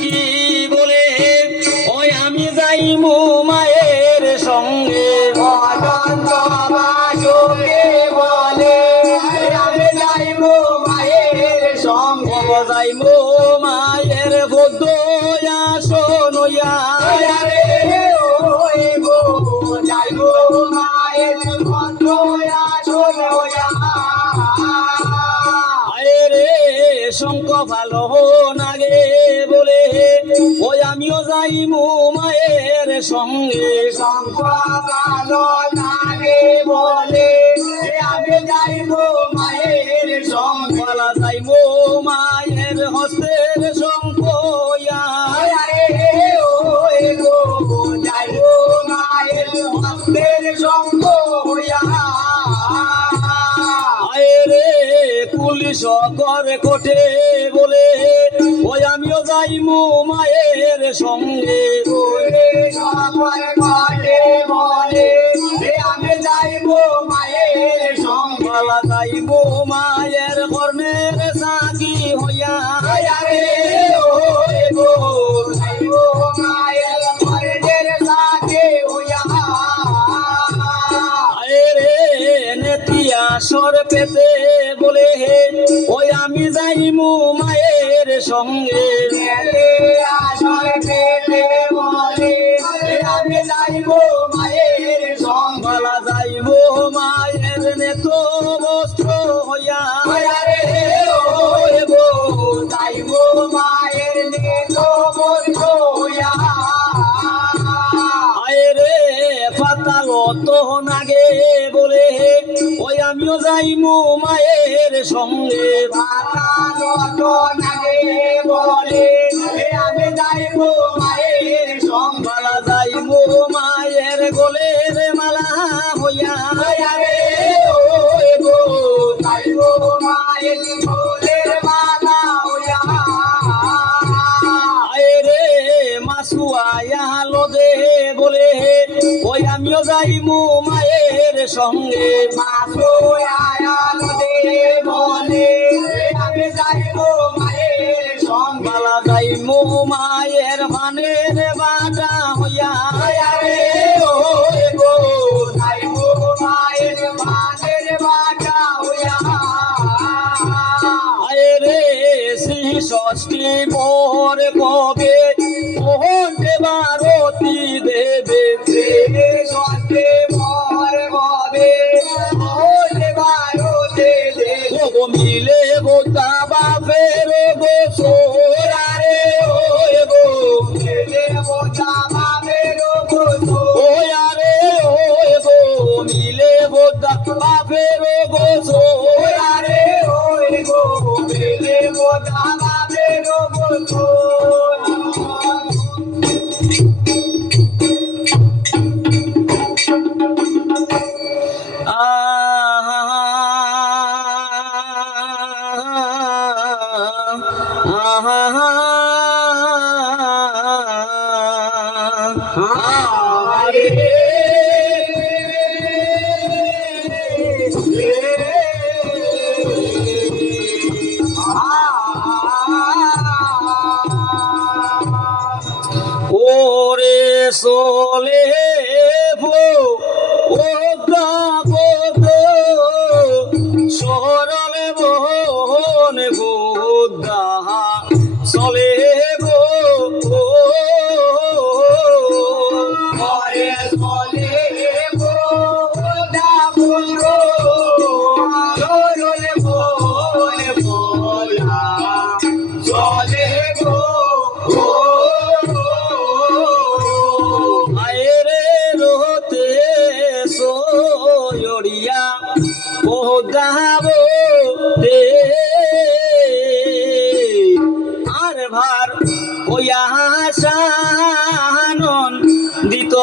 কি বলে ওই আমি যাইমু হস্তের সঙ্গ হইয়া আয় রে পুলিশ করে কোটে বলে ওই আমিও যাইমু মায়ের সঙ্গে। নেতিয়া সর পেতে বলে ওই আমি যাইমু মায়ের সঙ্গে। আসর আমিও যাইমু মায়ের সঙ্গে। মায়ের মায়ের গোলের মালা হইয়া আরে ওই গো, যাইব মায়ের ফুলের মালা হইয়া রে বলে আমিও যাইমু মায়ের সঙ্গে। মাসো মোর কবে মোহনকে বারতি দেবে সস্তে মর ববে ওরে বারোতে দে গো মিলে গোটা বাপের গো সোরারে ওয় গো দেবে বোঝা বাবের গোসো ওয়ারে ওয় গো, মিলে গোটা বাপের গো সোরা আরে ওই গো দেবে বোঝা বাবের গোসো ওরে সোলে ভো ও ভার ওয়া শানন দিত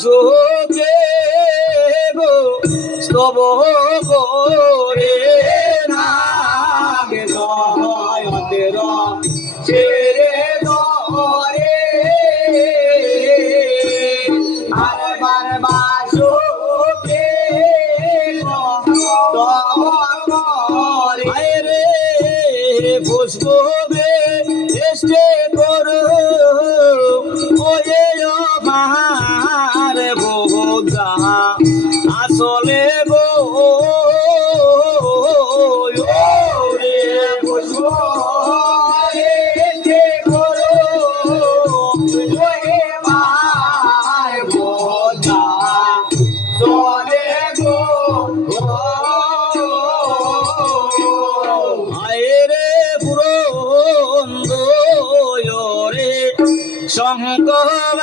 আজো যে স্তবহ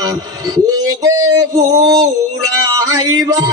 ও গো ফুরাইবা